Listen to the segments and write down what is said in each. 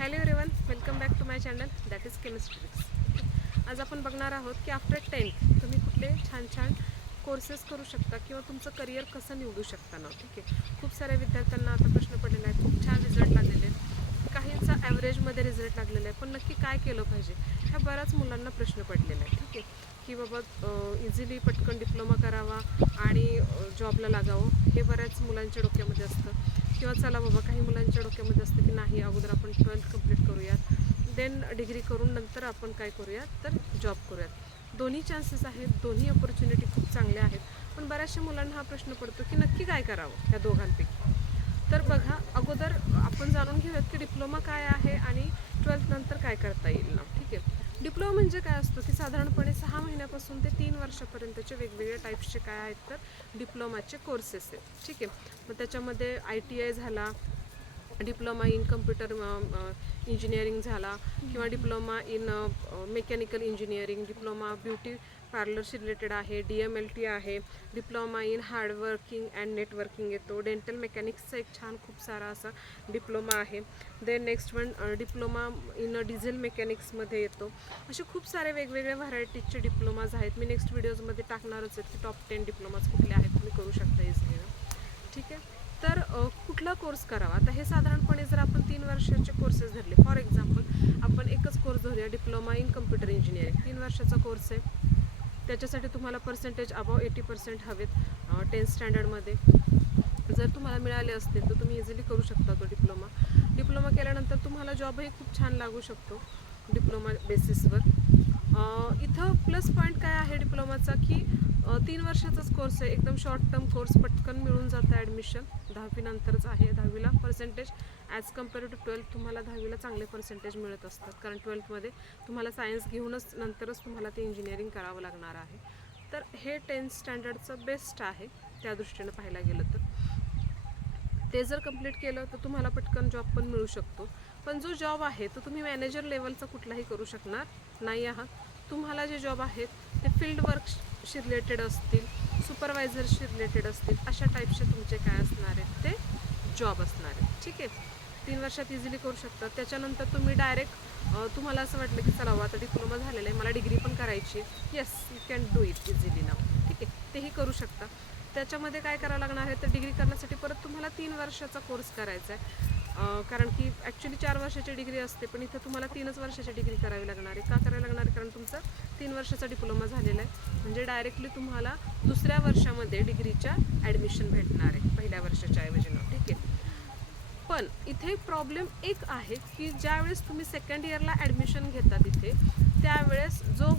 Hello everyone, welcome back to my channel that is Chemistrix. आज आपण बघणार आहोत की आफ्टर 10th तुम्ही कुठले छान छान कोर्सेस करू शकता किंवा तुमचं करिअर कसं निवडू शकता ना. ठीक आहे, खूप साऱ्या विद्यार्थ्यांना आता प्रश्न पडलेला आहे, खूप छान रिझल्ट लागलेले आहेत, काहींचा ॲव्हरेजमध्ये रिझल्ट लागलेला आहे, पण नक्की काय केलं पाहिजे ह्या बऱ्याच मुलांना प्रश्न पडलेला आहे. ठीक आहे, की बाबा इझिली पटकन डिप्लोमा करावा आणि जॉबला लागावं, हे बऱ्याच मुलांच्या डोक्यामध्ये असतं. किंवा चला बाबा, काही मुलांच्या डोक्यामध्ये असतं की नाही, अगोदर आपण 12th कंप्लीट करूयात, देन डिग्री करून नंतर आपण काय करूयात तर जॉब करूयात. दोन्ही चान्सेस आहेत, दोन्ही अपॉर्च्युनिटी खूप चांगल्या आहेत, पण बऱ्याचशा मुलांना हा प्रश्न पडतो की नक्की काय करावं ह्या दोघांपैकी. तर बघा, अगोदर आपण जाणून घेऊयात की डिप्लोमा काय आहे आणि 12th नंतर काय करता येईल ना. ठीक आहे, डिप्लोमा म्हणजे काय असतं की साधारणपणे 6 महिन्यापासून ते 3 वर्षापर्यंतचे वेगवेगळ्या टाईप्सचे काय आहेत तर डिप्लोमाचे कोर्सेस आहेत. ठीक आहे, मग त्याच्यामध्ये ITI झाला, डिप्लोमा इन कम्प्युटर इंजिनिअरिंग झाला, किंवा diploma in mechanical engineering, diploma beauty पार्लरशी रिलेटेड आहे, DMLT आहे, diploma in hardworking and networking येतो, डेंटल मेकॅनिक्सचा एक छान खूप सारा असा डिप्लोमा आहे. Then next one diploma in diesel मेकॅनिक्समध्ये येतो. असे खूप सारे वेगवेगळ्या व्हरायटीजचे डिप्लोमाज आहेत. मी नेक्स्ट व्हिडिओजमध्ये टाकणारच आहेत की टॉप 10 डिप्लोमाज कुठले आहेत, तुम्ही करू शकता इझिली. ठीक आहे, तर कुठला कोर्स करावा. आता हे साधारणपणे जर आपण 3 वर्षाचे कोर्सेस धरले, फॉर एक्झाम्पल आपण एकच कोर्स धरूया, डिप्लोमा इन कम्प्युटर इंजिनिअरिंग, 3 वर्षाचा कोर्स आहे. त्याच्यासाठी तुम्हाला पर्सेंटेज अबाव 80% हवेत 10th स्टँडर्डमध्ये. जर तुम्हाला मिळाले असतील तर तुम्ही इझिली करू शकता तो डिप्लोमा केल्यानंतर तुम्हाला जॉबही खूप छान लागू शकतो डिप्लोमा बेसिसवर. इथं प्लस पॉईंट काय आहे डिप्लोमाचा की 3 वर्षाचाच कोर्स आहे, एकदम शॉर्ट टर्म कोर्स, पटकन मिळून जातं ॲडमिशन. 10वी नंतरच आहे, 10वीला percentage as compare to 12th तुम्हाला 10वीला चांगले पर्सेंटेज मिळत असतात, कारण 12thमध्ये तुम्हाला सायन्स घेऊनच नंतरच तुम्हाला ते इंजिनिअरिंग करावं लागणार आहे. तर हे 10th स्टँडर्डचं बेस्ट आहे त्या दृष्टीनं पाहायला गेलं तर. ते जर कंप्लीट केलं तर तुम्हाला पटकन जॉब पण मिळू शकतो. पण जो जॉब आहे तो तुम्ही मॅनेजर लेवलचा कुठलाही करू शकणार नाही आहात. तुम्हाला जे जॉब आहेत ते फील्ड वर्कशी रिलेटेड असतील, सुपरवायझरशी रिलेटेड असतील, अशा टाईपचे तुमचे काय असणार आहेत ते जॉब असणार आहेत. ठीक आहे, 3 वर्षात इझिली करू शकता. त्याच्यानंतर तुम्ही डायरेक्ट तुम्हाला असं वाटलं की चला आता डिप्लोमा झालेला आहे, मला डिग्री पण करायची, yes you can do it easily now. ठीक आहे, तेही करू शकता. त्याच्यामध्ये काय करावं लागणार आहे तर डिग्री करण्यासाठी परत तुम्हाला 3 वर्षाचा कोर्स करायचा आहे, कारण की ॲक्च्युली 4 वर्षाची डिग्री असते, पण इथं तुम्हाला 3च वर्षाची डिग्री करावी लागणार आहे. का करावी लागणार आहे, कारण तुमचा 3 वर्षाचा डिप्लोमा झालेला आहे, म्हणजे डायरेक्टली तुम्हाला दुसऱ्या वर्षामध्ये डिग्रीच्या ॲडमिशन भेटणार आहे पहिल्या वर्षाच्या ऐवजी ना. ठीक आहे, पण इथे प्रॉब्लेम एक आहे की ज्यावेळेस तुम्ही सेकंड इयरला ॲडमिशन घेता तिथे, त्यावेळेस जो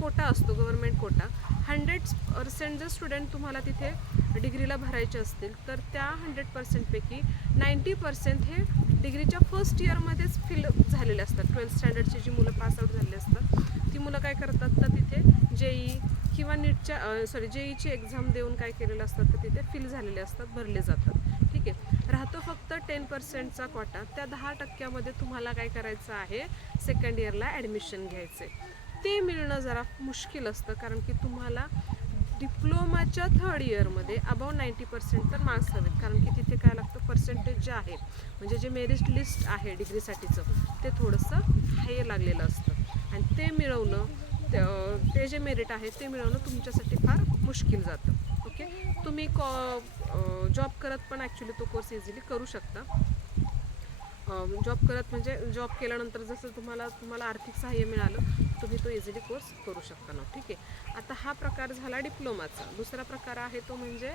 कोटा असतो गव्हर्मेंट कोटा, 100% जर स्टुडंट तुम्हाला तिथे डिग्रीला भरायचे असतील तर त्या 100%पैकी 90% हे डिग्रीच्या फर्स्ट इयरमध्येच फिल झालेले असतात. 12th स्टँडर्डची जी मुलं पासआउट झालेली असतात ती मुलं काय करतात तर तिथे JEE किंवा नीटच्या JEEची एक्झाम देऊन काय केलेलं असतात तर तिथे फिल झालेले असतात, भरले जातात. ठीक आहे, राहतो फक्त 10%चा कोटा. त्या 10%मध्ये तुम्हाला काय करायचं आहे, सेकंड इयरला ॲडमिशन घ्यायचं आहे. ते मिळणं जरा मुश्किल असतं, कारण की तुम्हाला डिप्लोमाच्या 3rd इयरमध्ये अबाव 90% तर मार्क्स हवेत, कारण की तिथे काय लागतं, पर्सेंटेज जे आहे म्हणजे जे मेरिट लिस्ट आहे डिग्रीसाठीचं ते थोडंसं हाय लागलेलं असतं, आणि ते मिळवणं, ते जे मेरिट आहे ते मिळवणं तुमच्यासाठी फार मुश्किल जातं. ओके, तुम्ही जॉब करत पण ॲक्च्युली तो कोर्स इझिली करू शकता. जॉब करत म्हणजे जॉब केल्यानंतर जसं तुम्हाला आर्थिक सहाय्य मिळालं, तुम्ही तो इझिली कोर्स करू शकता ना. ठीक आहे, आता हा प्रकार झाला डिप्लोमाचा. दुसरा प्रकार आहे तो म्हणजे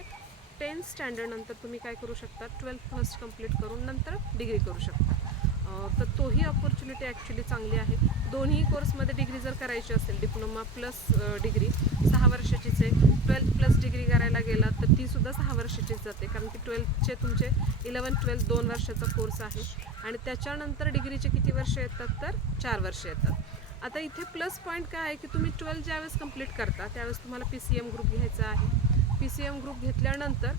10th स्टँडर्ड नंतर तुम्ही काय करू शकता, 12th फर्स्ट कंप्लीट करून नंतर डिग्री करू शकता. तर तोही अपॉर्च्युनिटी ॲक्च्युली चांगली आहे. दोन्ही कोर्समध्ये डिग्री जर करायची असेल, डिप्लोमा प्लस डिग्री 6 वर्षाचीच आहे, 12th प्लस डिग्री करायला गेला तर तीसुद्धा 6 वर्षाचीच जाते, कारण की 12thचे तुमचे 11th-12th 2 वर्षाचा कोर्स आहे, आणि त्याच्यानंतर डिग्रीचे किती वर्ष येतात तर 4 वर्ष येतात. आता इथे प्लस पॉईंट काय आहे की तुम्ही 12th ज्यावेळेस कंप्लीट करता त्यावेळेस तुम्हाला PCM ग्रुप घ्यायचा आहे. PCM ग्रुप घेतल्यानंतर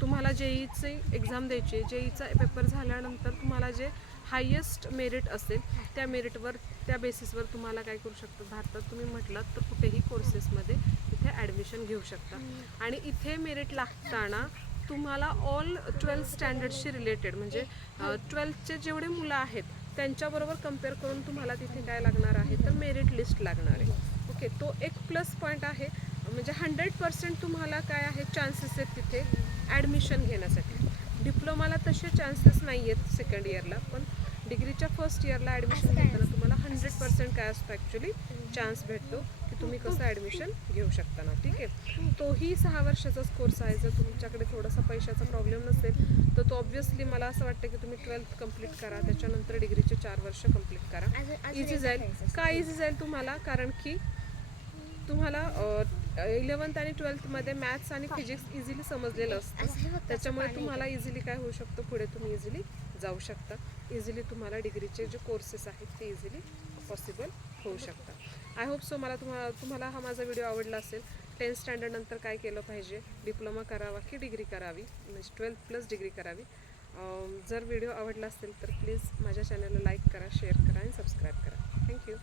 तुम्हाला JEEची एक्झाम द्यायची. JEEचा पेपर झाल्यानंतर तुम्हाला जे हायेस्ट मेरिट असेल त्या मेरिटवर, त्या बेसिसवर तुम्हाला काय करू शकता, भारतात तुम्ही म्हटलात तर कुठेही कोर्सेसमध्ये इथे ॲडमिशन घेऊ शकता. आणि इथे मेरिट लागताना तुम्हाला ऑल 12th स्टँडर्डशी रिलेटेड म्हणजे 12thचे जेवढे मुलं आहेत त्यांच्याबरोबर कम्पेअर करून तुम्हाला तिथे काय लागणार आहे तर मेरिट लिस्ट लागणार आहे. ओके, तो एक प्लस पॉईंट आहे. म्हणजे 100% तुम्हाला काय आहे चान्सेस आहेत तिथे ॲडमिशन घेण्यासाठी. डिप्लोमाला तसे चान्सेस नाही आहेत सेकंड इयरला, पण डिग्रीच्या फर्स्ट इयरला ॲडमिशन घेताना तुम्हाला 100% काय असतो ॲक्च्युली चान्स भेटतो की तुम्ही कसं ॲडमिशन घेऊ शकता ना. ठीक आहे, तोही 6 वर्षाचाच कोर्स आहे. जर तुमच्याकडे थोडासा पैशाचा प्रॉब्लेम नसेल तर तो ऑब्व्हियसली मला असं वाटतं की तुम्ही 12th कंप्लीट करा, त्याच्यानंतर डिग्रीचे 4 वर्ष कंप्लीट करा. इझी जाईल. का इझी जाईल तुम्हाला? कारण की तुम्हाला 11th आणि 12thमध्ये मॅथ्स आणि फिजिक्स इझिली समजलेलं असतं, त्याच्यामुळे तुम्हाला इझिली काय होऊ शकतं, पुढे तुम्ही इझिली जाऊ शकता. इझिली तुम्हाला डिग्रीचे जे कोर्सेस आहेत ते इझिली पॉसिबल होऊ शकतात. I hope so. मला तुम्हाला हा माझा व्हिडिओ आवडला असेल. 10th स्टँडर्ड नंतर काय केलं पाहिजे, डिप्लोमा करावा की डिग्री करावी, म्हणजे 12th प्लस डिग्री करावी. जर व्हिडिओ आवडला असेल तर प्लीज माझ्या चॅनलला लाईक करा, शेअर करा आणि सबस्क्राईब करा. थँक्यू.